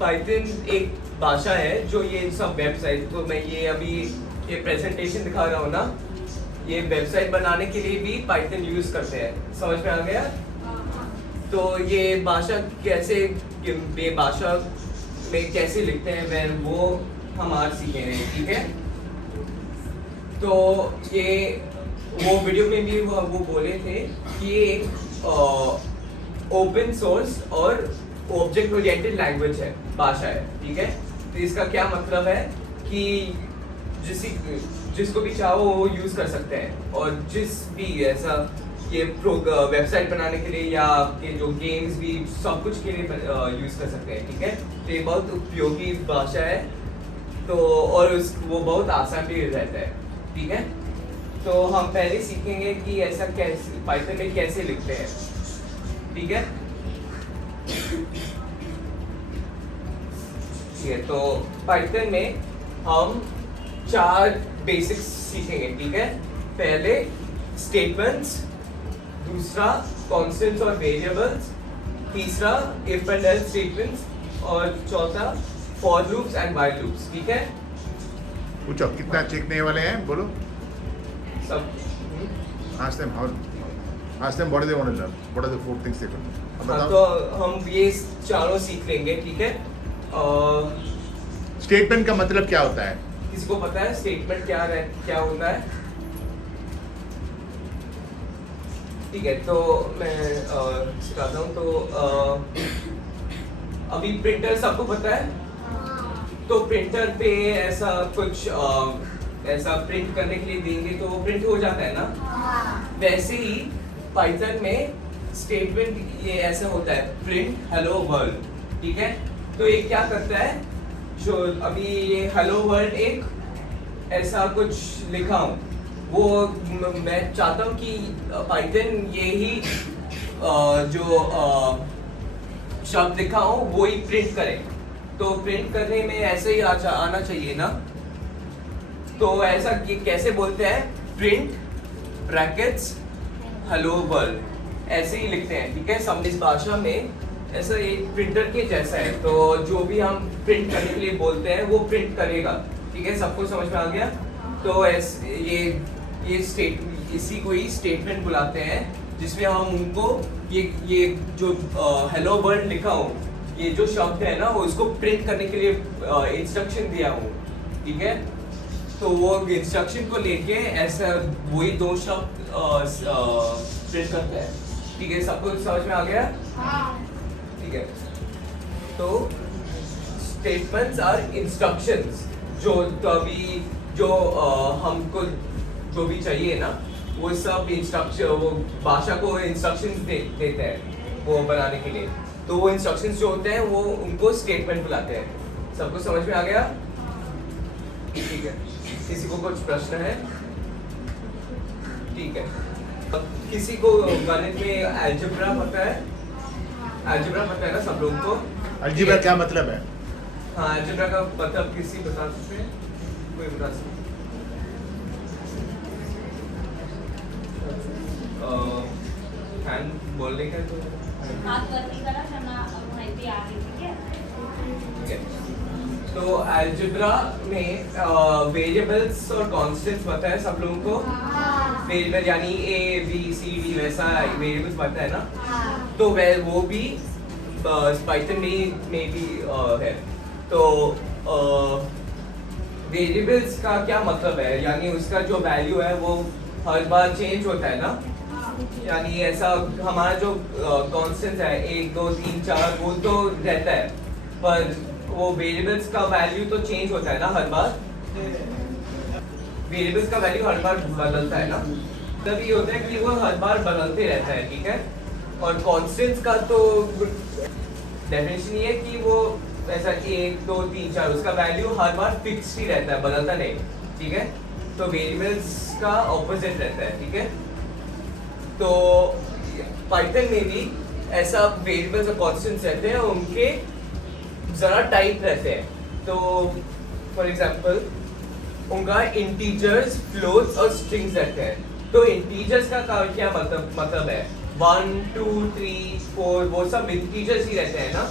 Python एक भाषा है जो ये सब वेबसाइट, तो मैं ये अभी ये प्रेजेंटेशन दिखा रहा हूँ ना, ये वेबसाइट बनाने के लिए भी पाइथन यूज करते हैं। समझ में आ गया? तो ये भाषा कैसे, ये भाषा में कैसे लिखते हैं वह वो हम आज सीखेंगे, ठीक है? तो ये वो वीडियो में भी वो बोले थे कि ये एक ओपन सोर्स और ऑब्जेक्ट ओरिएंटेड लैंग्वेज है, भाषा है, ठीक है? तो इसका क्या मतलब है कि जिसको भी चाहो वो यूज़ कर सकते हैं, और जिस भी ऐसा ये वेबसाइट बनाने के लिए या आपके जो गेम्स भी सब कुछ के लिए यूज़ कर सकते हैं, ठीक है? तो ये बहुत उपयोगी भाषा है, तो और वो बहुत आसान भी रहता है, ठीक है? तो हम पहले सीखेंगे कि ऐसा कैसे पाइथन में कैसे लिखते हैं, ठीक है? ठीक है, तो पाइथन में हम 4 बेसिक्स सीखेंगे, ठीक है? पहले स्टेटमेंट्स, दूसरा कॉन्स्टेंट्स और वेरिएबल्स, तीसरा इफ एंड एल्स स्टेटमेंट्स, और चौथा for loops and while loops, ठीक है? पूछो कितना सीखने वाले हैं, बोलो सब ask them what do they want to learn, what are the 4 things they want. हाँ, तो हम ये चारों सीख लेंगे, ठीक है? स्टेटमेंट का मतलब क्या होता है? किसको पता है स्टेटमेंट क्या होता है? ठीक है, तो मैं सिखाता हूँ। तो अभी प्रिंटर सबको पता है, तो प्रिंटर पे ऐसा कुछ ऐसा प्रिंट करने के लिए देंगे तो वो प्रिंट हो जाता है ना, वैसे ही पाइथन में स्टेटमेंट ये ऐसा होता है, प्रिंट हेलो वर्ल्ड, ठीक है? तो ये क्या करता है, जो अभी ये हेलो वर्ल्ड एक ऐसा कुछ लिखा हूँ, वो मैं चाहता हूँ कि पाइथन यही जो शब्द लिखा हूँ वो ही प्रिंट करे, तो प्रिंट करने में ऐसे ही आना चाहिए ना। तो ऐसा कैसे बोलते हैं, प्रिंट ब्रैकेट्स हेलो वर्ल्ड, ऐसे ही लिखते हैं, ठीक है? सब इस भाषा में ऐसा एक प्रिंटर के जैसा है, तो जो भी हम प्रिंट करने के लिए बोलते हैं वो प्रिंट करेगा, ठीक है? सबको समझ में आ गया? तो ये इसी को ही स्टेटमेंट बुलाते हैं, जिसमें हम उनको ये जो हेलो वर्ल्ड लिखा हूँ, ये जो शब्द है ना, वो इसको प्रिंट करने के लिए इंस्ट्रक्शन दिया हूँ, ठीक है? तो वो इंस्ट्रक्शन को लेके ऐसा वही 2 शब्द प्रिंट करते हैं, ठीक है? सबको समझ में आ गया? ठीक है, तो स्टेटमेंट्स आर इंस्ट्रक्शंस, जो तो अभी जो हमको जो भी चाहिए ना, वो सब इंस्ट्रक्शन, वो भाषा को इंस्ट्रक्शंस देते हैं वो बनाने के लिए, तो वो इंस्ट्रक्शंस जो होते हैं वो उनको स्टेटमेंट बुलाते हैं। सबको समझ में आ गया? ठीक है, किसी को कुछ प्रश्न है? ठीक है, किसी को गणित में अलजेब्रा पता है? अलजेब्रा पता है ना सब लोगों को? अलजेब्रा क्या मतलब है? हाँ, अलजेब्रा का मतलब किसी बता सकते हैं? कोई बता सकते? हैंड बोलने का तो हाथ वरती करा त्यांना माहिती आहे, ठीक है? ठीक है, तो अलजेब्रा में वेरिएबल्स और कांस्टेंट्स पता है सब लोगों को? वेरिएबल यानी ए बी सी डी, वैसा वेरिएबल्स पता है ना? तो वो भी पाइथन में भी है। तो वेरिएबल्स का क्या मतलब है, यानी उसका जो वैल्यू है वो हर बार चेंज होता है ना, यानी ऐसा हमारा जो कांस्टेंट है 1 2 3 4 वो तो रहता है, पर वो वेरिएबल्स का वैल्यू तो चेंज होता है ना हर बार, वेरिएबल्स का वैल्यू हर बार बदलता है ना, तब ये होता है कि वो हर बार बदलते रहता है, ठीक है? और कांस्टेंट्स का तो डेफिनेशन ये है कि वो ऐसा 1 2 3 4 उसका वैल्यू हर बार फिक्स्ड ही रहता है, बदलता नहीं, ठीक है? तो वेरिएबल्स का ऑपोजिट रहता है, ठीक है? तो पाइथन में भी ऐसा वेरिएबल्स और कांस्टेंट्स रहते हैं, उनके ज़रा टाइप रहते हैं। तो फॉर एग्जांपल उनका इंटीजर्स, फ्लोट्स और स्ट्रिंग्स रहते हैं। तो इंटीजर्स का क्या मतलब है, 1 2 3 4 वो सब इंटीजर्स ही रहते हैं ना,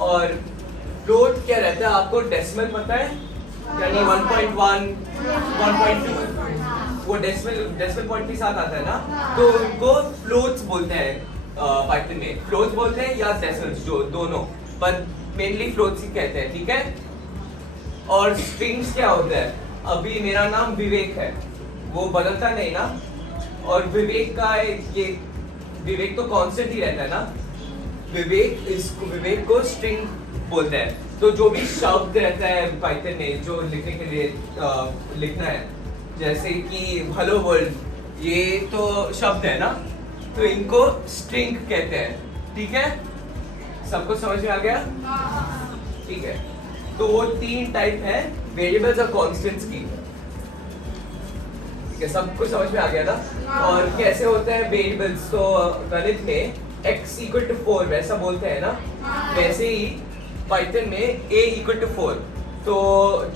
और फ्लोट क्या रहता है आपको डेसिमल पता है, यानी 1.1 1.2 वो डेसिमल पॉइंट के साथ आता है ना, तो उनको फ्लोट्स बोलते हैं पाइथन में। फ्लोट्स बोलते हैं या डेसिमल्स, जो दोनों, पर मेनली फ्लोट्स ही कहते हैं, ठीक है। और स्ट्रिंग्स क्या होता है, अभी मेरा नाम विवेक है, वो बदलता नहीं ना, और विवेक का ये विवेक तो कांस्टेंट ही रहता है ना, विवेक को स्ट्रिंग बोलते हैं। तो जो भी शब्द रहता है पाइथन में जो लिखने के लिए लिखना है, जैसे कि हेलो वर्ल्ड, ये तो शब्द है ना, तो इनको स्ट्रिंग कहते हैं, ठीक है। सबको समझ में आ गया? ठीक है। तो वो 3 टाइप है वेरिएबल्स और कांस्टेंट्स की, ठीक है। सबको समझ में आ गया ना? और कैसे होता है वेरिएबल्स, तो गणित में x इक्वल टू 4 वैसा बोलते हैं ना, वैसे ही पाइथन में a इक्वल टू 4, तो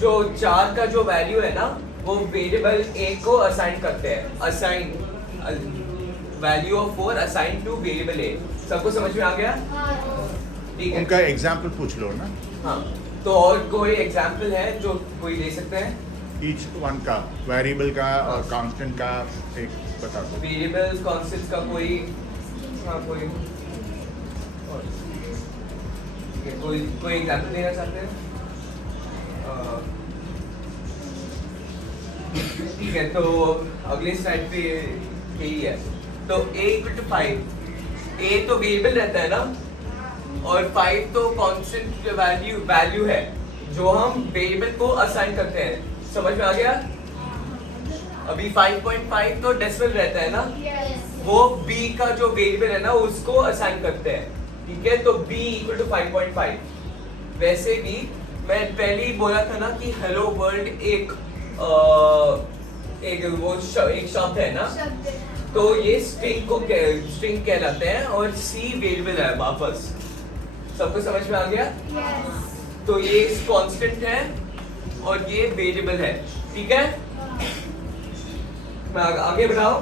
जो 4 का जो वैल्यू है ना, वो वेरिएबल a को असाइन करते हैं, assign value of 4 assign two variable a। सबको समझ में आ गया? ठीक है। उनका एग्जाम्पल पूछ लो ना, हाँ, तो और कोई एग्जाम्पल है जो कोई दे सकते हैं? ईच वन का, वेरिएबल का और कांस्टेंट का एक बता दो। वेरिएबल्स कांस्टेंट्स का कोई, हाँ कोई कोई एग्जाम्पल देना चाहते हैं? ठीक है, तो अगले स्लाइड पे यही है। तो a इक्वल टू 5, a तो वेरिएबल रहता है ना, और 5 तो कांस्टेंट वैल्यू है जो हम वेरिएबल को असाइन करते हैं। समझ में आ गया? अभी 5.5 तो डेसिमल रहता है ना, वो b का जो वेरिएबल है ना उसको असाइन करते हैं, ठीक है। तो b इक्वल टू 5.5। वैसे भी मैं पहले ही बोला था ना कि हेलो वर्ल्ड एक शब्द है ना, तो ये स्ट्रिंग कहलाते हैं, और c वेरिएबल है वापस। सबको समझ में आ गया? तो ये कांस्टेंट है और ये वेरिएबल है, ठीक है। मैं आगे बढ़ाओ,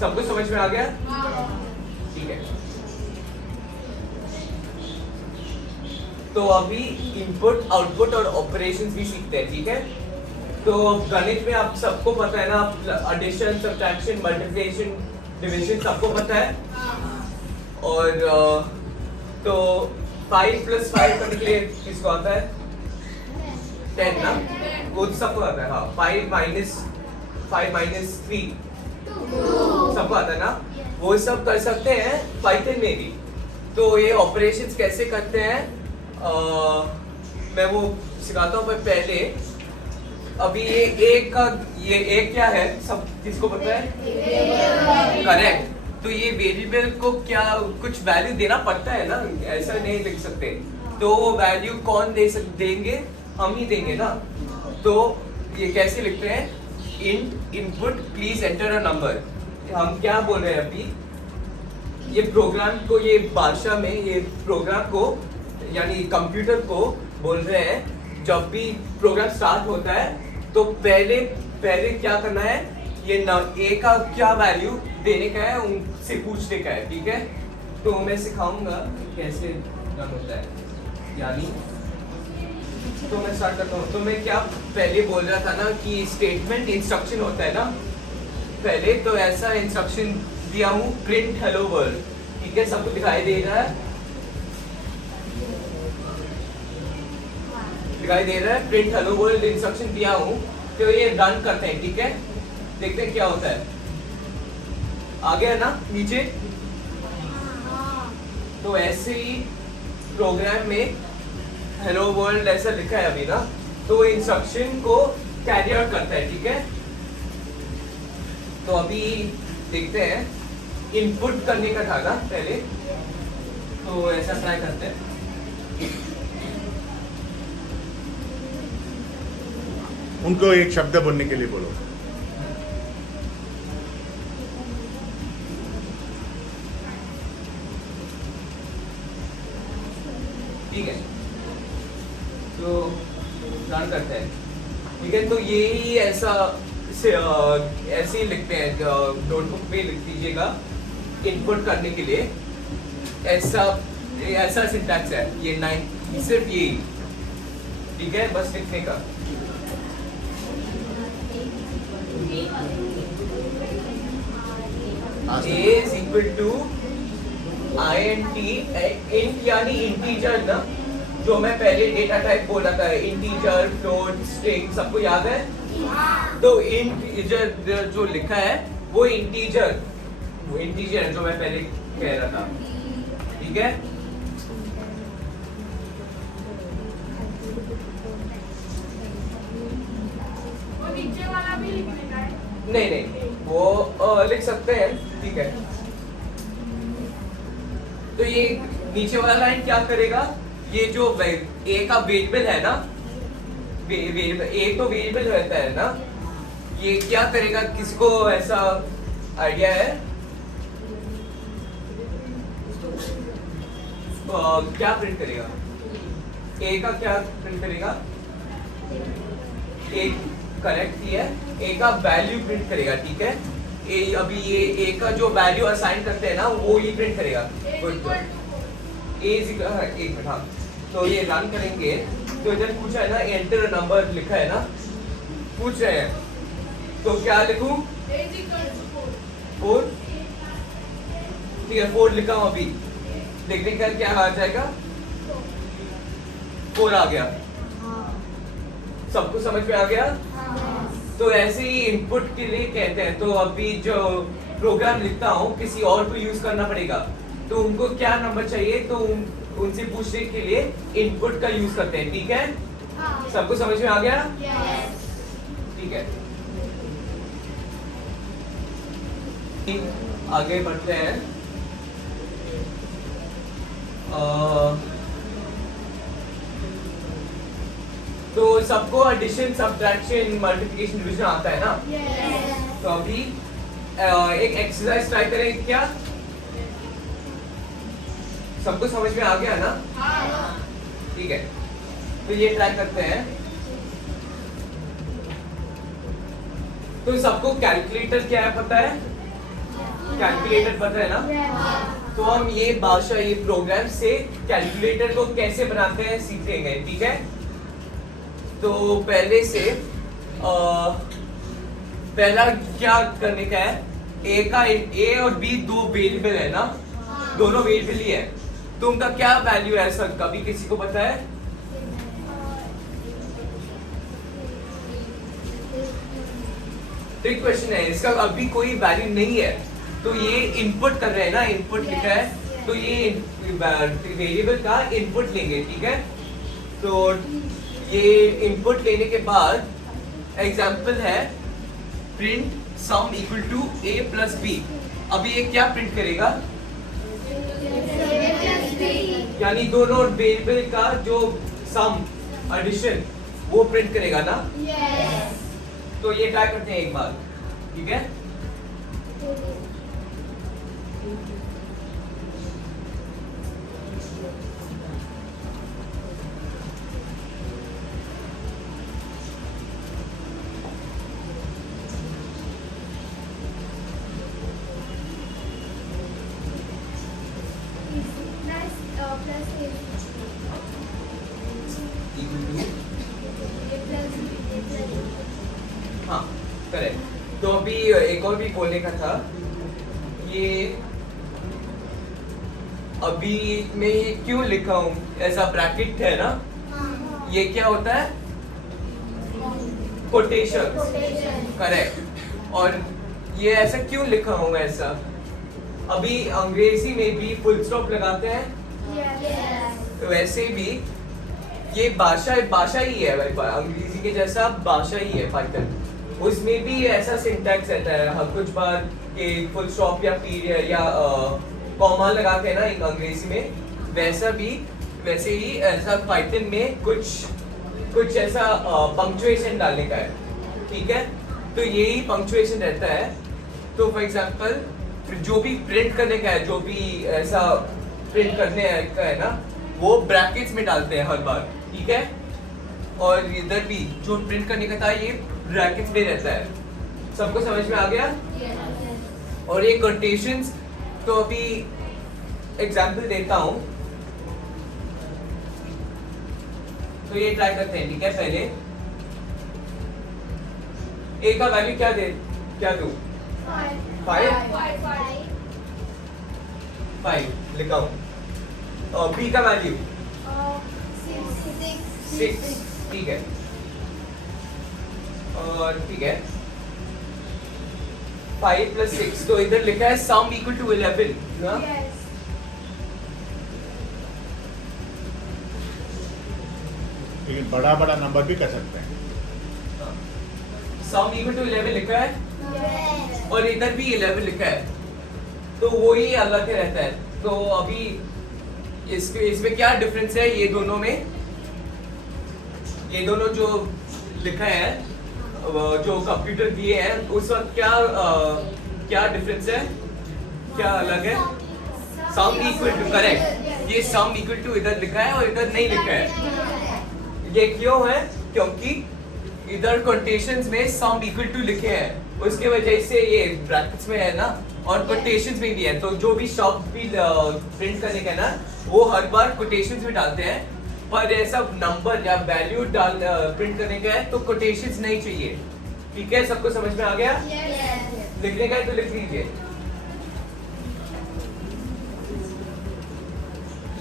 सबको समझ में आ गया? ठीक है। तो अभी इनपुट आउटपुट और ऑपरेशंस भी सीखते हैं, ठीक है। तो गणित में आप सबको पता है ना, एडिशन सब्ट्रैक्शन मल्टीप्लिकेशन डिवीजन सबको पता है। और तो 5 + 5 करने के लिए किसको आता है? 10 ना, वो सबको आता है। हाँ, 5 - 3 सबको आता है ना, वो सब कर सकते हैं पाइथन में भी। तो ये ऑपरेशंस कैसे करते हैं मैं वो सिखाता हूँ, पर पहले अभी ये एक क्या है, सब किसको पता है? करेक्ट। तो ये वेरिएबल को क्या कुछ वैल्यू देना पड़ता है ना, ऐसा नहीं लिख सकते। तो वो वैल्यू कौन देंगे? हम ही देंगे ना। तो ये कैसे लिखते हैं? Input please enter a number. हम क्या बोल रहे हैं अभी, ये प्रोग्राम को, ये भाषा में ये प्रोग्राम को यानी कंप्यूटर को बोल रहे हैं, जब भी प्रोग्राम स्टार्ट होता है तो पहले क्या करना है, ये a का क्या वैल्यू देने का है उनसे पूछने का है, ठीक है। तो मैं सिखाऊंगा कैसे रन होता है, यानी तो मैं स्टार्ट करता हूँ। तो मैं क्या पहले बोल रहा था ना कि स्टेटमेंट इंस्ट्रक्शन होता है ना, पहले तो ऐसा इंस्ट्रक्शन दिया हूँ, प्रिंट हेलो वर्ल्ड, ठीक है। सबको दिखाई दे रहा है? प्रिंट हेलो वर्ल्ड इंस्ट्रक्शन दिया हूँ, तो ये रन करते हैं, ठीक है। देखते हैं क्या होता है। आ गया ना नीचे? तो ऐसे ही प्रोग्राम में हेलो वर्ल्ड ऐसा लिखा है अभी ना, तो इंस्ट्रक्शन को कैरी आउट करता है, ठीक है। तो अभी देखते हैं, इनपुट करने का था ना पहले, तो ऐसा ट्राई करते हैं। उनको एक शब्द बोलने के लिए बोलो। ठीक है, तो रन करते हैं, ठीक है। तो यही ऐसा ऐसे ही लिखते हैं, नोटबुक में लिख दीजिएगा इनपुट करने के लिए। ऐसा सिंटैक्स है, ये 9 सिर्फ यही, ठीक है, बस लिखने का। Ask A them. is equal to int, int यानी इंटीजर ना, जो मैं पहले डेटा टाइप बोला था, इंटीजर, फ्लोट, स्ट्रिंग, सबको याद है? तो इंटीजर जो लिखा है वो इंटीजर है जो मैं पहले कह रहा था, ठीक है? वो नीचे वाला भी लिखने का है। नहीं वो लिख सकते हैं, ठीक है। तो ये नीचे वाला लाइन क्या करेगा, ये जो ए का वेरिएबल है ना, ए तो वेरिएबल रहता है ना, ये क्या करेगा, किसको ऐसा आइडिया है? क्या प्रिंट करेगा? ए का क्या प्रिंट करेगा? ए करेक्ट ही है, ए का वैल्यू प्रिंट करेगा, ठीक है। ए अभी ये ए का जो वैल्यू असाइन करते हैं ना वो ये प्रिंट करेगा। ए एक मिनट, हाँ, तो ये रन करेंगे तो इधर पूछा है ना, एंटर नंबर लिखा है ना, पूछ रहे हैं, तो क्या लिखूं? 4, ठीक है, 4 लिखा हूं अभी, देखने का क्या आ जाएगा? 4 आ गया। सबको समझ में आ गया? तो ऐसे ही इनपुट के लिए कहते हैं, तो अभी जो प्रोग्राम लिखता हूँ किसी और को यूज करना पड़ेगा, तो उनको क्या नंबर चाहिए, तो उनसे पूछने के लिए इनपुट का यूज करते हैं, ठीक है? सबको समझ में आ गया? ठीक है, आगे बढ़ते हैं। तो सबको एडिशन, सब्ट्रैक्शन, मल्टीप्लिकेशन, डिवीजन आता है ना? तो अभी एक एक्सरसाइज ट्राई करें क्या? सबको समझ में आ गया ना? ठीक है, तो ये ट्राई करते हैं। तो सबको कैलकुलेटर क्या है पता है? कैलकुलेटर पता है ना? तो हम ये भाषा, ये प्रोग्राम से कैलकुलेटर को कैसे बनाते हैं सीखेंगे, ठीक है? तो पहले से पहला क्या करने का है, ए और बी दो वेरिएबल है ना, दोनों वेरिएबल ही है, तो उनका क्या वैल्यू है सर, कभी किसी को पता है? ट्रिक क्वेश्चन है, इसका अभी कोई वैल्यू नहीं है, तो ये इनपुट कर रहे हैं ना, इनपुट लिखा है, तो ये वेरिएबल का इनपुट लेंगे, ठीक है? तो ये इनपुट लेने के बाद एग्जांपल है print sum equal to a plus b। अभी ये क्या प्रिंट करेगा? यानी दोनों वेरिएबल का जो सम, एडिशन, वो प्रिंट करेगा ना? तो ये ट्राई करते हैं एक बार, ठीक है? हाँ करेक्ट। तो अभी एक और भी बोलने का था, ये अभी मैं ये क्यों लिखा हूँ ऐसा ब्रैकेट है ना, ये क्या होता है? Quotation, correct. और ये ऐसा क्यों लिखा हूँ ऐसा? अभी अंग्रेजी में भी फुल स्टॉप लगाते हैं, वैसे भी ये भाषा ही है, अंग्रेजी के जैसा भाषा ही है पाइथन, उसमें भी ऐसा सिंटैक्स रहता है, हर कुछ बार के फुल स्टॉप या पीरियड या कॉमा लगाते हैं ना एक अंग्रेजी में, वैसे ही ऐसा पाइथन में कुछ ऐसा पंक्चुएशन डालने का है, ठीक है? तो यही पंक्चुएशन रहता है। तो फॉर एग्जांपल जो भी प्रिंट करने का है, जो भी ऐसा प्रिंट करने का है ना, वो ब्रैकेट्स में डालते हैं हर बार, ठीक है? और इधर भी जो प्रिंट करने का था ये ब्रैकेट्स में रहता है। सबको समझ में आ गया? और ये कोटेशंस, तो अभी एग्जांपल देता हूँ। तो ये ट्राई करते हैं, ठीक है। पहले ए का वैल्यू क्या दूं? 5 लिखाऊं। और बी का वैल्यू 6, ठीक है। और ठीक है 5 + 6, तो इधर लिखा है सम इक्वल टू 11 ना? लेकिन बड़ा बड़ा नंबर भी कर सकते हैं। सम इक्वल टू 11 लिखा है और इधर भी 11 लिखा है, तो वो ही अलग रहता है। तो अभी इसमें क्या डिफरेंस है ये दोनों में? ये दोनों जो लिखा है जो कंप्यूटर दिए हैं उस वक्त क्या डिफरेंस है, क्या अलग है? Sum equal to, correct. ये सम इक्वल टू इधर लिखा है और इधर नहीं लिखा है। ये क्यों है? क्योंकि इधर कोटेशंस में सम इक्वल टू लिखे हैं, उसके वजह से ये ब्रैकेट्स में है ना, और कोटेशंस में भी है। तो जो भी शब्द भी प्रिंट करने का है ना, वो हर बार कोटेशंस में डालते हैं। पर ऐसा नंबर या वैल्यू प्रिंट करने का है तो कोटेशंस नहीं चाहिए, ठीक है। सबको समझ में आ गया? लिखने का है तो लिख लीजिए,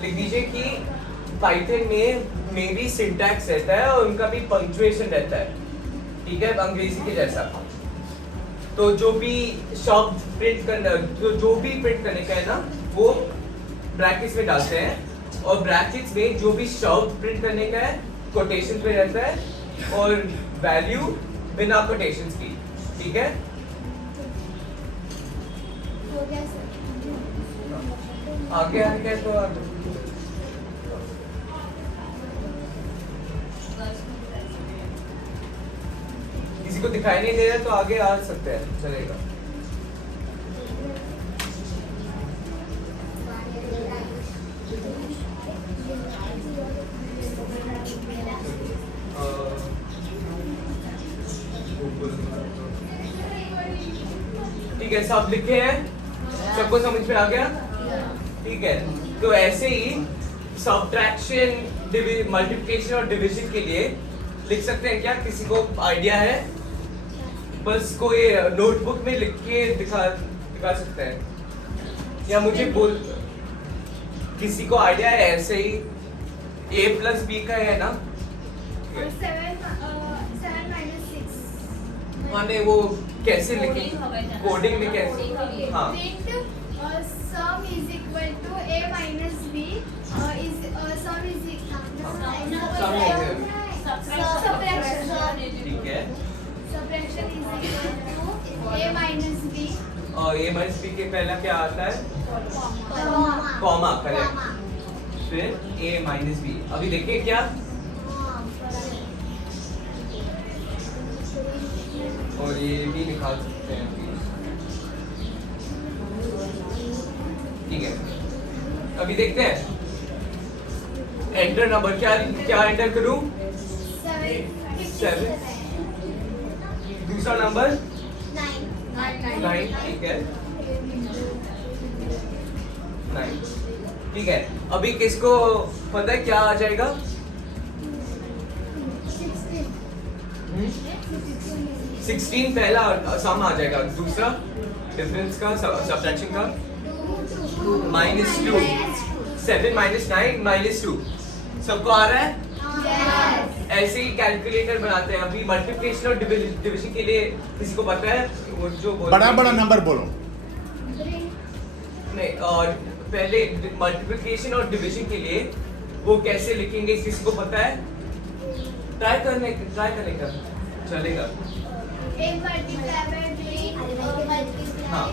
लिख दीजिए कि पाइथन में भी सिंटैक्स रहता है और उनका भी पंक्चुएशन रहता है, ठीक है, अंग्रेजी के जैसा। तो जो भी शब्द प्रिंट करना, जो भी प्रिंट करने का है ना, वो ब्रैकेट्स में डालते हैं, और ब्रैकेट्स में जो भी शब्द प्रिंट करने का है कोटेशंस में रहता है, और वैल्यू बिना कोटेशंस की, ठीक है। आगे आगे तो किसी को दिखाई नहीं दे रहा तो आगे आ सकते हैं, चलेगा। ठीक है, सब लिखे हैं, सबको समझ में आ गया? ठीक है, तो ऐसे ही सब्ट्रैक्शन, मल्टीप्लिकेशन और डिवीजन के लिए लिख सकते हैं क्या? किसी को आइडिया है? बस कोई नोटबुक में लिख के दिखा सकते हैं, या मुझे बोल, किसी को आइडिया है? ऐसे ही a + b का है ना, 7 - 6 माने वो कैसे लिखें, कोडिंग में कैसे? हाँ, sum is equal to a minus b is sum is ठीक है। subtraction is equal to a minus b और a - b के पहला क्या आता है? Comma, correct. फिर a - b, अभी देखिए क्या, और ये भी निकाल सकते हैं, ठीक है। अभी देखते हैं, एंटर नंबर क्या एंटर करूं? 7। दूसरा नंबर 9, ठीक है, 9, ठीक है। अभी किसको पता है क्या आ जाएगा? 16 पहला सम आ जाएगा, दूसरा डिफरेंस का, सब्ट्रैक्शन का -2, 7 - 9 - 2, सबको आ रहा है? ऐसे ही कैलकुलेटर बनाते हैं। अभी मल्टीप्लिकेशन और डिवीजन के लिए किसी को पता है? वो जो बड़ा बड़ा नंबर बोलो। नहीं, और पहले मल्टीप्लिकेशन और डिवीजन के लिए वो कैसे लिखेंगे, किसी को पता है? ट्राई करने का चलेगा। a multiply by 3 हाँ,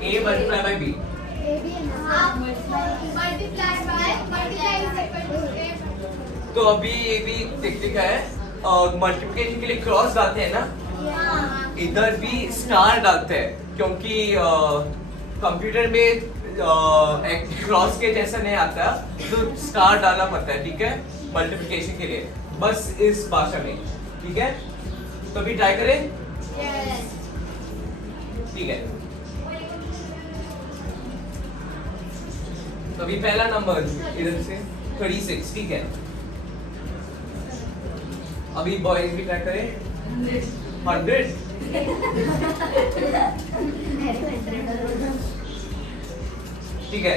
a multiply by b, तो अभी ये भी लिखा है, और मल्टीप्लिकेशन के लिए क्रॉस डालते हैं ना, इधर भी स्टार डालते हैं, क्योंकि कंप्यूटर में क्रॉस के जैसा नहीं आता, तो स्टार डालना पड़ता है, ठीक है, मल्टीप्लिकेशन के लिए, बस इस भाषा में, ठीक है। तो अभी ट्राई करें, ठीक है। तो अभी पहला नंबर इधर से 36, ठीक है। अभी बॉयज भी ट्राई करें 100। ठीक है,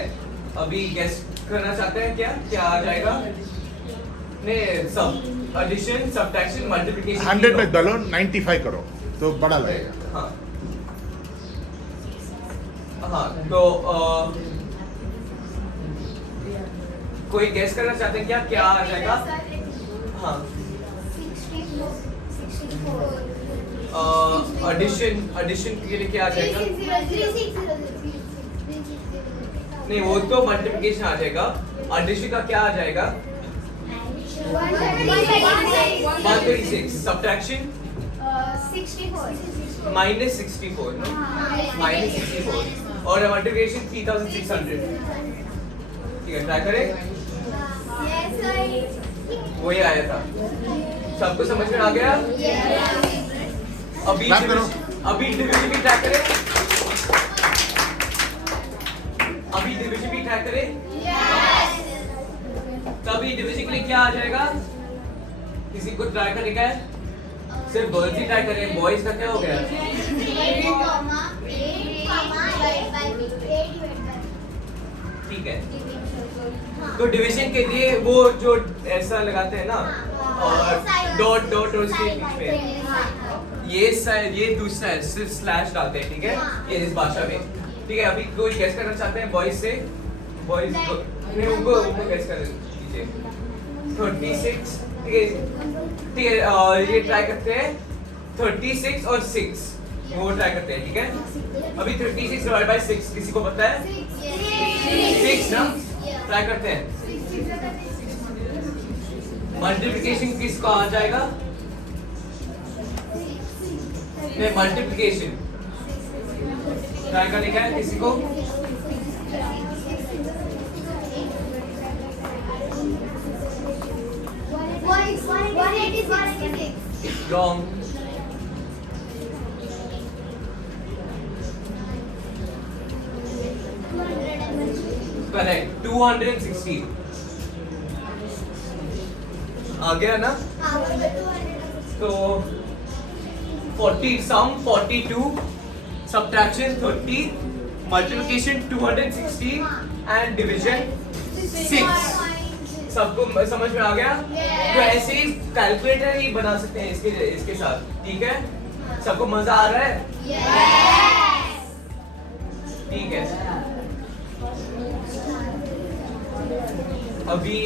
अभी गेस करना चाहते हैं क्या क्या आ जाएगा? नहीं, सब एडिशन, सब्ट्रैक्शन, मल्टीप्लिकेशन 100 में डालो 95 करो तो बड़ा लगेगा। हाँ हाँ, तो कोई गेस करना चाहते हैं क्या क्या आ जाएगा? हाँ, 64 एडिशन के लिए क्या आ जाएगा? 3600 नहीं, वो तो मल्टीप्लिकेशन आ जाएगा। एडिशन का क्या आ जाएगा? 136। सब्ट्रैक्शन 64 माइनस 64 ना, माइनस 64 और मल्टीप्लिकेशन 3600। ठीक है, ट्राई करें। वही आया था। सबको समझ में आ गया? अभी Clap करो। अभी डिवीजन भी ट्राई करें। अभी डिवीजन भी ट्राई करें। तभी डिवीजन के लिए क्या आ जाएगा? किसी को ट्राई करने का है? सिर्फ गर्ल्स ही ट्राई करें, बॉयज का क्या हो गया? ठीक है, तो डिवीजन के लिए वो जो ऐसा लगाते हैं ना, और डॉट डॉट और उसके बीच में ये दूसरा है, सिर्फ स्लैश डालते हैं, ठीक है, ये इस भाषा में। ठीक है, अभी कोई गेस करना चाहते हैं बॉयज से? बॉयज ने उनको गेस कर दीजिए। 36, ठीक है, ठीक है, ये ट्राई करते हैं 36 और 6, वो ट्राई करते हैं, ठीक है। अभी 36 डिवाइड बाय 6 किसी को पता है? 6 ना, ट्राई करते हैं। मल्टीप्लिकेशन किसको आ जाएगा? नहीं, मल्टीप्लिकेशन ट्राई करने का है किसी को? Wrong. Correct. 260. आ गया ना? तो 40 sum 42, subtraction 30, multiplication 260 and division 6. सबको समझ में आ गया? तो ऐसे ही कैलकुलेटर ही बना सकते हैं इसके साथ, ठीक है? सबको मजा आ रहा है? ठीक है, अभी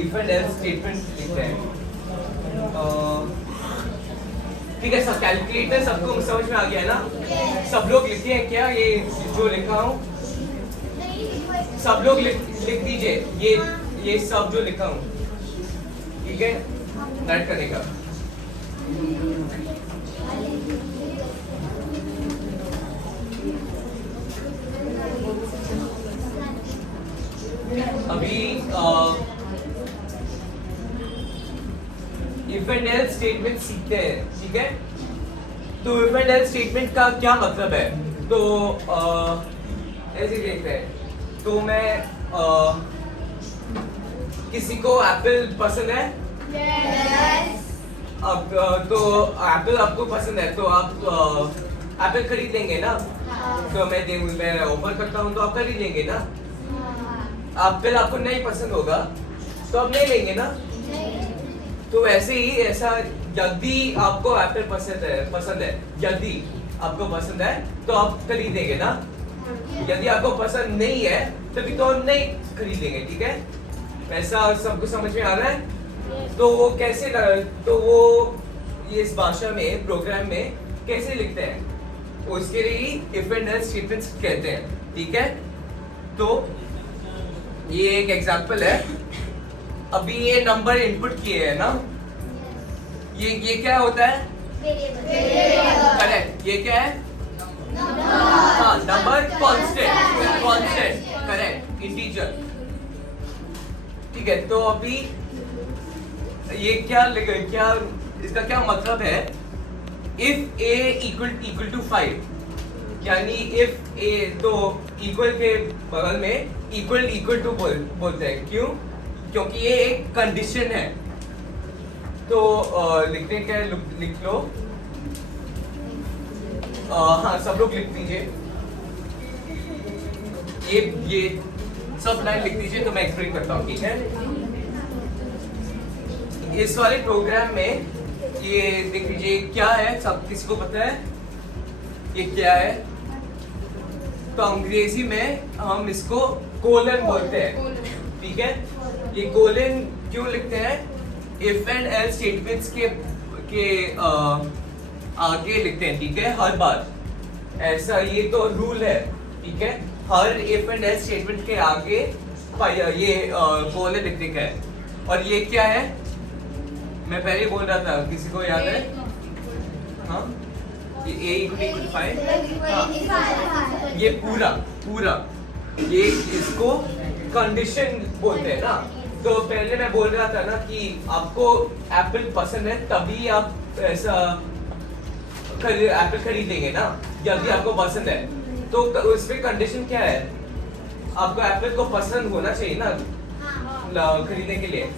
इफ एंड एल्स स्टेटमेंट लिखते हैं। ठीक है, सब कैलकुलेटर सबको समझ में आ गया है ना? सब लोग लिखे हैं क्या ये जो लिखा हूँ? सब लोग लिख दीजिए ये सब जो लिखा हूँ, ठीक है, नोट करने का। अभी इफ एंड एल्स स्टेटमेंट सीखते हैं, ठीक है। तो इफ एंड एल्स स्टेटमेंट का क्या मतलब है? तो ऐसे देखते हैं। तो मैं किसी को एप्पल पसंद है? अब तो एप्पल आपको पसंद है तो आप एप्पल खरीद लेंगे ना? तो मैं ऑफर करता हूँ तो आप खरीद लेंगे ना? एप्पल आपको नहीं पसंद होगा तो आप नहीं लेंगे ना? तो ऐसे ही ऐसा, यदि आपको एप्पल पसंद है, यदि आपको पसंद है तो आप खरीदेंगे ना? यदि आपको पसंद नहीं है तभी तो हम नहीं खरीदेंगे, ठीक है? ऐसा सबको समझ में आ रहा है? तो वो कैसे तो वो ये इस भाषा में प्रोग्राम में कैसे लिखते हैं? उसके लिए इफ एंड एल्स स्टेटमेंट्स कहते हैं, ठीक है? तो ये एक एग्जांपल है। अभी ये नंबर इनपुट किए हैं ना, ये क्या होता है? करेक्ट, ये क्या है? हाँ, नंबर कांस्टेंट, करेक्ट, इंटीजर। ठीक है, तो अभी ये क्या इसका क्या मतलब है? इफ a इक्वल टू 5, यानी इफ ए तो इक्वल के बगल में इक्वल टू बोलते हैं। क्यों? क्योंकि ये एक कंडीशन है। तो लिखने क्या है, लिख लो। हाँ, सब लोग लिख दीजिए। ये सब लाइन लिख दीजिए तो मैं एक्सप्लेन करता हूँ, ठीक है? इस वाले प्रोग्राम में ये देख लीजिए क्या है, सब किसी को पता है ये क्या है? तो अंग्रेजी में हम इसको कोलन बोलते हैं, ठीक है? ये कोलन क्यों लिखते हैं? इफ एंड एल्स स्टेटमेंट्स के आगे लिखते हैं, ठीक है? हर बार ऐसा, ये तो रूल है, ठीक है? Her if and else statement के आगे ये कोलन लिखने का है। और ये क्या है? मैं पहले ही बोल रहा था, किसी को याद है? हाँ, ये a equal to 5। ये पूरा ये इसको कंडीशन बोलते हैं ना। तो पहले मैं बोल रहा था ना कि आपको एप्पल पसंद है तभी आप ऐसा एप्पल खरीदेंगे ना, यदि आपको पसंद है तो उसमें कंडीशन क्या है? आपको एप्पल को पसंद होना चाहिए ना खरीदने के लिए।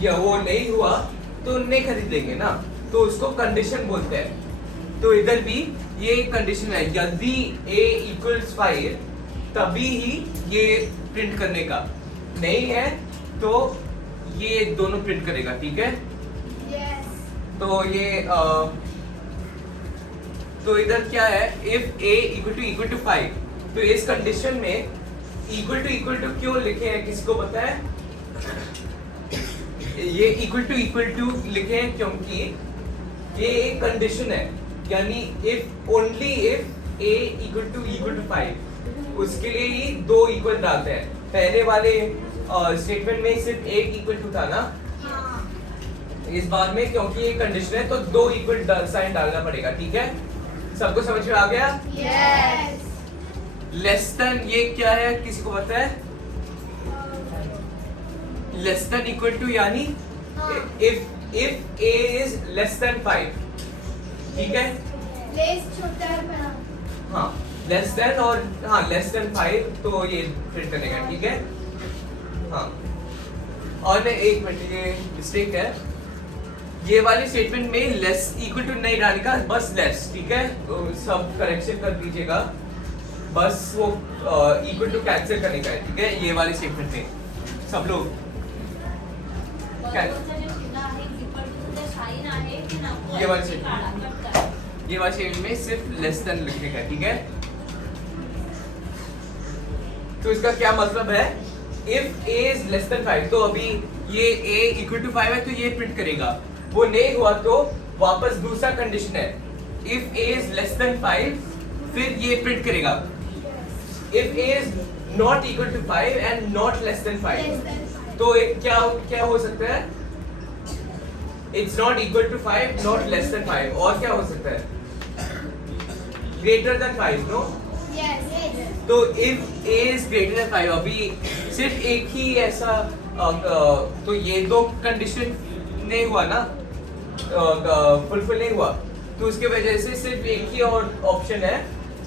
या वो नहीं हुआ तो नहीं खरीदेंगे ना, तो उसको कंडीशन बोलते हैं। तो इधर भी ये कंडीशन है, यदि a equals 5 तभी ही ये प्रिंट करने का, नहीं है तो ये दोनों प्रिंट करेगा, ठीक है? तो ये तो इधर क्या है? if a equal to 5, तो इस कंडीशन में equal to क्यों लिखे हैं, किसको पता है? ये equal to लिखे हैं क्योंकि ये एक कंडीशन है, यानी if only if a equal to 5, उसके लिए ही दो इक्वल डालते हैं। पहले वाले स्टेटमेंट में सिर्फ एक इक्वल टू था ना, इस बार में क्योंकि ये कंडीशन है तो दो इक्वल साइन डालना पड़ेगा, ठीक है? सबको समझ में आ गया? लेस देन ये क्या है, किसी को पता है? लेस देन इक्वल टू यानी if a is less than 5, ठीक है? हाँ, लेस देन और हाँ लेस देन 5 तो ये प्रिंट करेगा, ठीक है? हाँ, और एक मिनट, ये मिस्टेक है, ये वाली स्टेटमेंट में लेस इक्वल टू नहीं डालेगा, बस लेस, ठीक है? तो सब करेक्शन कर दीजिएगा, बस वो इक्वल टू कैंसिल करने का है, ठीक है? ये वाली स्टेटमेंट में सब लोग ये वाली स्टेटमेंट में सिर्फ लेस देन लिखने का, ठीक है? तो इसका क्या मतलब है? if a is less than 5, तो अभी ये a equal to 5 है तो ये प्रिंट करेगा। वो नहीं हुआ तो वापस दूसरा कंडीशन है, if a is less than 5 फिर ये प्रिंट करेगा। if a is not equal to 5 and not less than 5, तो क्या हो सकता है? It's not equal to 5, not less than 5, और क्या हो सकता है? Greater than 5, no? तो if a is greater than 5, अभी सिर्फ एक ही ऐसा तो ये दो कंडीशन नहीं हुआ ना, फुलफिल नहीं हुआ, तो उसके वजह से सिर्फ एक ही और ऑप्शन है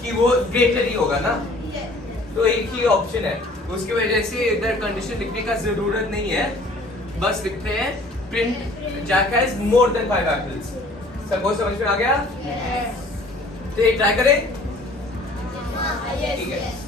कि वो ग्रेटर ही होगा ना, तो एक ही ऑप्शन है, उसकी वजह से इधर कंडीशन लिखने का जरूरत नहीं है, बस लिखते हैं print Jack has more than 5 apples. सबको समझ में आ गया? तो ये ट्राई करें, ठीक है?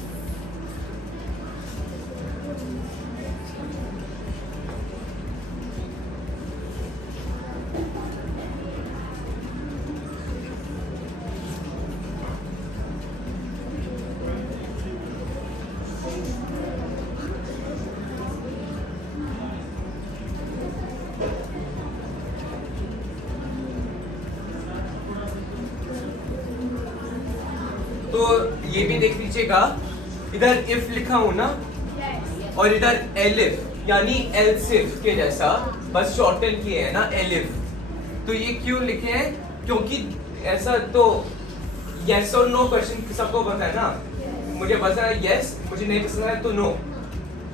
तो ये भी देख लीजिएगा, इधर इफ लिखा हूं ना, और इधर एलिफ यानी एल्सिफ के जैसा, बस शॉर्टन किए है ना एलिफ। तो ये क्यों लिखे हैं? क्योंकि ऐसा तो यस और नो क्वेश्चन सबको पता है ना, मुझे पसंद है यस, मुझे नहीं पसंद है तो नो।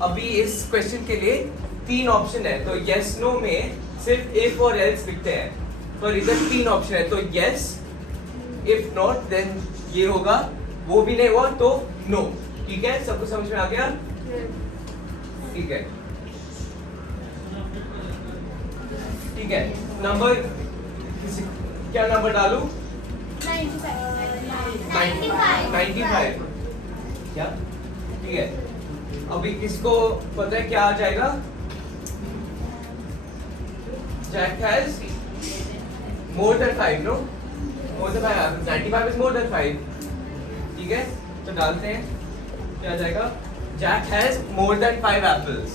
अभी इस क्वेश्चन के लिए 3 ऑप्शन है, तो यस नो में सिर्फ इफ और एल्स लिखते हैं, पर इधर 3 ऑप्शन है, तो यस, इफ नॉट देन ये होगा, वो भी नहीं हुआ तो नो। ठीक है, सबको समझ में आ गया? ठीक है, ठीक है। नंबर क्या नंबर डालूं? 95। क्या? ठीक है, अभी किसको पता है क्या आ जाएगा? Jack has more than 5, no? More than 5. 95 is more than 5. ठीक है, तो डालते हैं क्या आ जाएगा? Jack has more than 5 apples.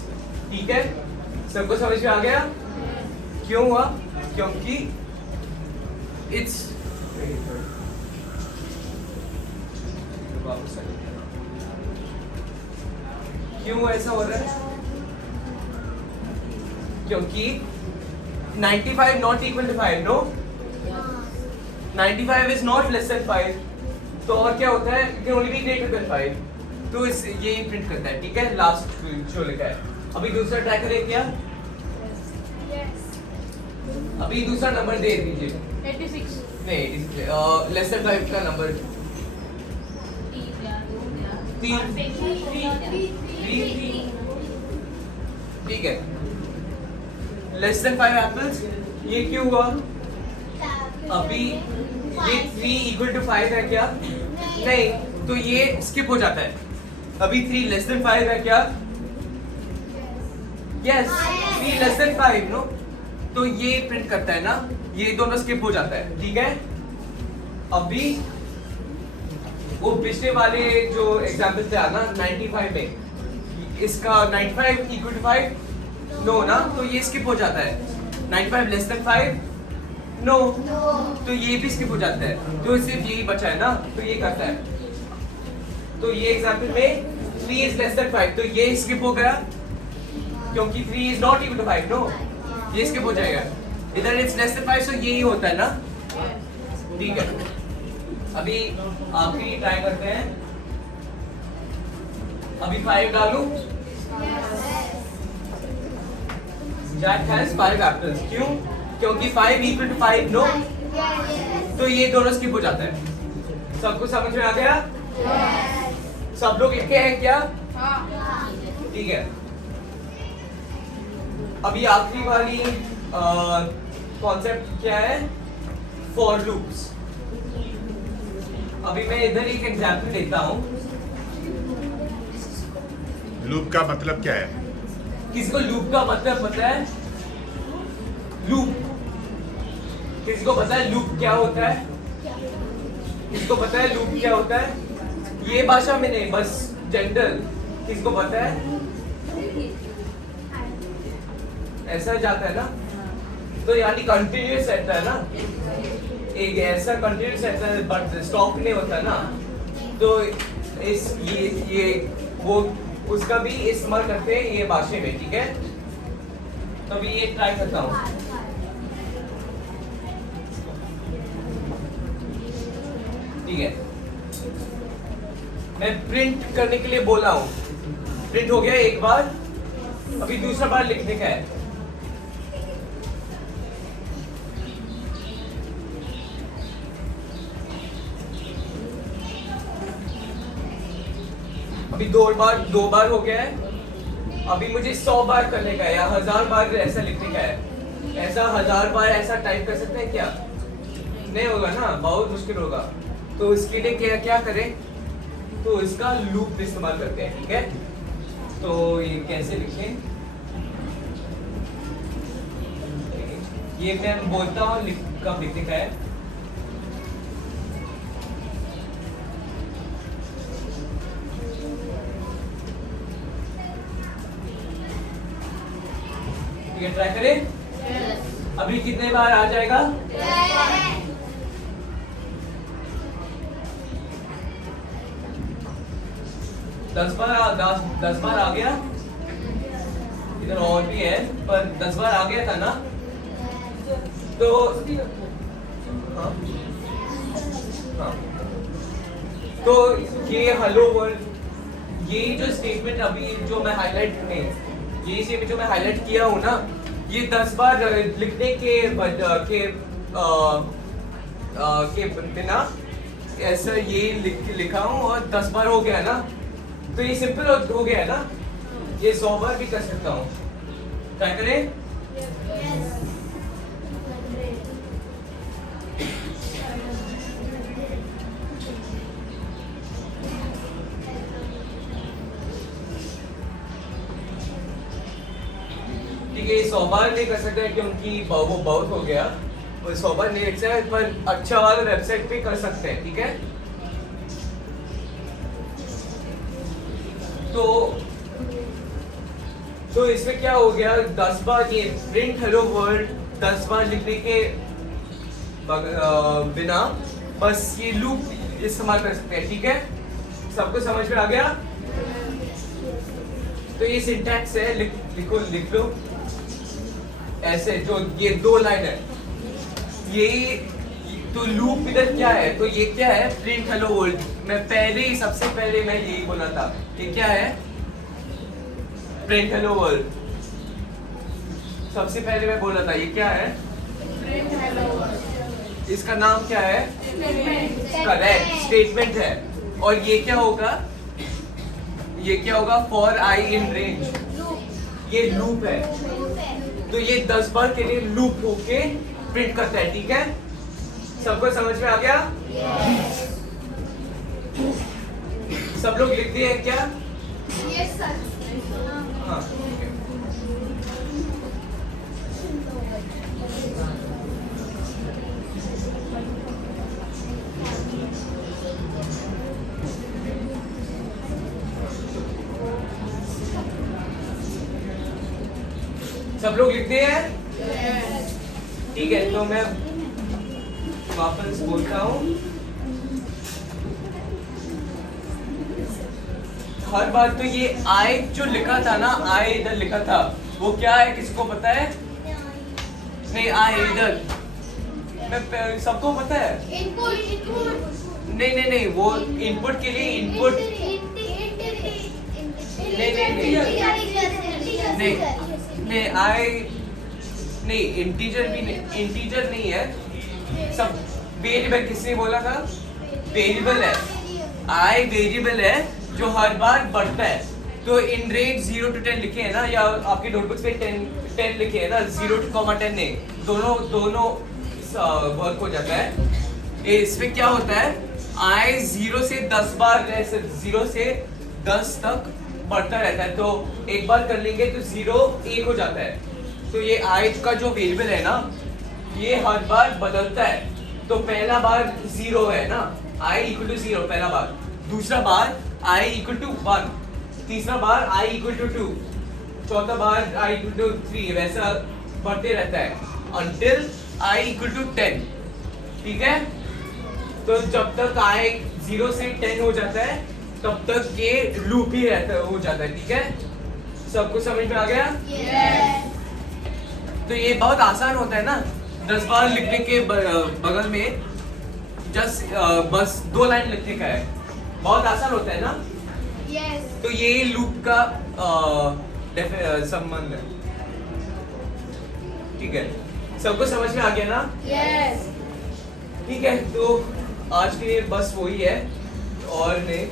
ठीक है, सबको समझ में आ गया? क्यों हुआ? क्योंकि it's क्यों ऐसा हो रहा है? क्योंकि 95 not equal to 5, no? 95 is not less than 5. तो और क्या होता है? It can only be greater than 5. तो इस ये प्रिंट करता है। ठीक है, लास्ट जो लिखा है। अभी दूसरा ट्राई करें क्या? अभी दूसरा नंबर दे दीजिए। 86 नहीं, लेस देन 5 का नंबर 3। ठीक है, लेस देन 5 एप्पल्स। ये क्यों हुआ? अभी ये 3 इक्वल टू 5 है क्या? नहीं, तो ये स्किप हो जाता है। अभी 3 लेस देन 5 है क्या? Yes, 3 less than 5, no? तो ये प्रिंट करता है ना, ये दोनों स्किप हो जाता है। ठीक है, अभी वो पिछले वाले जो एग्जाम्पल थे ना 95 में, इसका 95 इक्वल टू 5 नो ना, तो ये स्किप हो जाता है। 95 लेस देन 5 नो, तो ये भी स्किप हो जाता है। तो सिर्फ यही बचा है ना, तो ये करता है। तो ये एग्जाम्पल में 3 इज लेस देन 5, तो ये स्किप हो गया क्योंकि 3 is not equal to 5, no, ये स्किप हो जाएगा। इधर इट्स लेस देन 5, सो यही होता है ना। ठीक है, अभी आखिरी ट्राई करते हैं। अभी 5 डालूं। Jack has 5 apples. क्यों? क्योंकि 5 equal to 5, no? तो ये दोनों स्किप हो जाता है। सबको समझ में आ गया? सब लोग लिखे हैं क्या? ठीक है, अभी आखिरी वाली कॉन्सेप्ट क्या है? For loops. अभी मैं इधर एक एग्जांपल देता हूँ। लूप का मतलब क्या है? किसी को लूप का मतलब पता है? लूप किसी को पता है लूप क्या होता है? किसी को पता है लूप क्या होता है? ये भाषा में नहीं, बस जनरल। किसी को पता है? ऐसा जाता है ना, तो यानी कंटिन्यूअस रहता है ना, एक ऐसा कंटिन्यूअस रहता है बट स्टॉप नहीं होता ना। तो इस ये वो उसका भी इस्तेमाल करते हैं ये भाषा में। ठीक है, तो अभी ये ट्राई करता हूँ। ठीक है, मैं प्रिंट करने के लिए बोला हूँ। प्रिंट हो गया एक बार, अभी दूसरा बार लिखने का है। अभी दो बार हो गया है। अभी मुझे 100 बार करने का है या 1000 बार ऐसा लिखने का है। ऐसा 1000 बार ऐसा टाइप कर सकते हैं क्या? नहीं होगा ना, बहुत मुश्किल होगा। तो इसके लिए क्या क्या करें? तो इसका लूप इस्तेमाल करते हैं। ठीक है, तो ये कैसे लिखें? ये मैं बोलता हूँ कब लिखने का है। ठीक है, ट्राई करें। अभी कितने बार आ जाएगा? 10 बार आ गया। इधर और भी है, पर 10 बार आ गया था ना। तो हाँ, हाँ। तो ये हेलो वर्ल्ड, ये जो स्टेटमेंट अभी जो मैं हाईलाइट किया हूँ ना, ये 10 बार लिखने के बिना ऐसा ये लिखा हूँ और 10 बार हो गया ना, तो ये सिंपल हो गया है ना, ये 100 बार भी कर सकता हूँ। ट्राई करें। ठीक है, 100 बार नहीं कर सकते क्योंकि वो बहुत हो गया, और 100 बार नहीं लिख सकते, पर अच्छा वाला वेबसाइट पे कर सकते हैं। ठीक है, तो इसमें क्या हो गया, 10 बार ये प्रिंट हेलो वर्ल्ड 10 बार लिखने के बिना बस ये लूप इस्तेमाल कर सकते हैं। ठीक है, सबको समझ में आ गया? तो ये सिंटैक्स है, लिख लो ऐसे, जो ये 2 लाइन है, ये तो लूप इधर क्या है, तो ये क्या है, प्रिंट हेलो वर्ल्ड। मैं सबसे पहले मैं यही बोला था, ये क्या है, प्रिंट हेलो वर्ल्ड। सबसे पहले मैं बोला था ये क्या है, प्रिंट हेलो वर्ल्ड। इसका नाम क्या है, करेक्ट स्टेटमेंट है। और ये क्या होगा, फॉर आई इन रेंज, ये लूप है, तो ये 10 बार के लिए लूप होके प्रिंट करता है। ठीक है, सबको समझ में आ गया? सब लोग लिख दिए हैं क्या? Yes sir. हाँ, ठीक है। सब लोग लिख दिए हैं? ठीक है, तो मैं वापस बोलता हूँ। हर बार तो ये आई जो लिखा था ना, आई इधर लिखा था, वो क्या है, किसको पता है? नहीं, आई इधर, मैं सबको पता है। इनपुट नहीं, वो इनपुट के लिए इनपुट नहीं, आई नहीं, इंटीजर भी नहीं, इंटीजर नहीं है, सब वेरिएबल। किसने बोला था? वेरिएबल है, आई वेरिएबल है जो हर बार बढ़ता है। तो इन रेंज 0 to 10 लिखे हैं ना, या आपके नोटबुक पे 10 लिखे हैं ना, 0 to 10 नहीं, दोनों वर्क हो जाता है। इसमें क्या होता है, आई 0 से 10 बार, 0 से 10 तक बढ़ता रहता है। तो एक बार कर लेंगे तो 0 1 हो जाता है। तो ये आई का जो वेरिएबल है ना, ये हर बार बदलता है। तो पहला बार 0 है ना, आई इक्वल टू 0 पहला बार, दूसरा बार आई इक्वल टू 1, तीसरा बार आई इक्वल टू 2, चौथा बार आई इक्वल टू 3, वैसा बढ़ते रहता है until आई इक्वल टू 10। ठीक है, तो जब तक आई 0 से 10 हो जाता है तब तक ये लूप ही हो जाता है। ठीक है, सबको समझ में आ गया? तो ये बहुत आसान होता है ना, 10 बार लिखने के बगल में बस 2 लाइन लिखने का है, बहुत आसान होता है ना। यस। तो ये लूप का संबंध है। ठीक है, सबको समझ में आ गया ना? यस। ठीक है, तो आज के लिए बस वही है, और नहीं,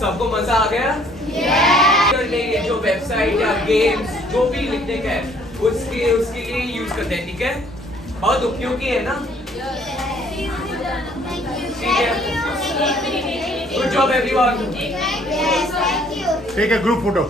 सबको मजा आ गया? ये जो वेबसाइट या गेम्स जो भी लिखने का है उसके लिए यूज करते हैं। ठीक है, बहुत उपयोगी है ना? ठीक है, good job everyone. Take a group photo.